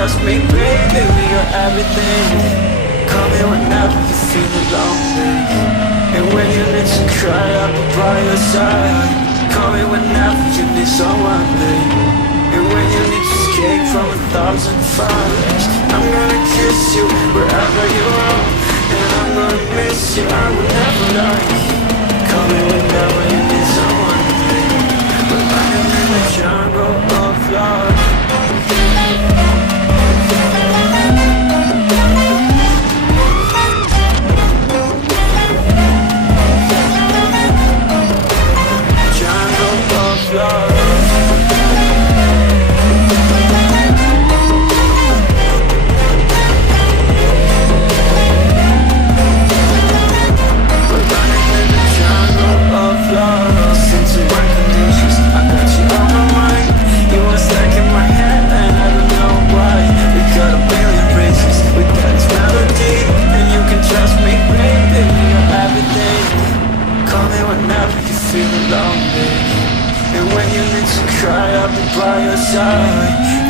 trust me, baby, we are everything. Call me whenever you feel lonely, and when you need to cry, I'll be by your side. Call me whenever you need someone, babe, and when you need to escape from 1,000 fires. I'm gonna kiss you wherever you are, and I'm gonna miss you, I will never lie. Call me whenever you need someone, babe. We're running in the jungle of love.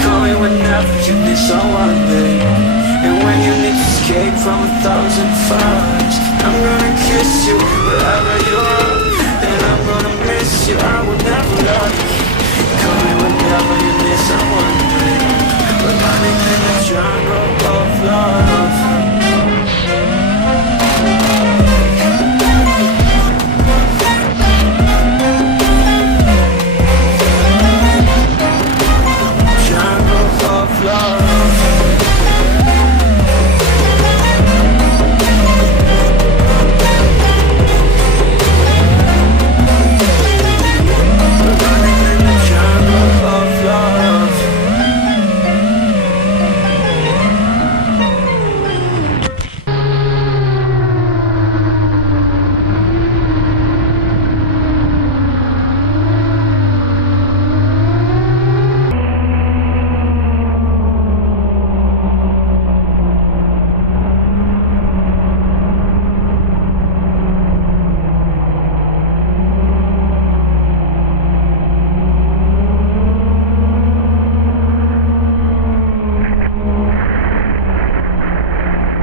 Call me whenever you need someone, babe, and when you need to escape from 1,000 fires. I'm gonna kiss you wherever you are, and I'm gonna miss you, I will never lie. Call me whenever you need someone, babe. We're running in the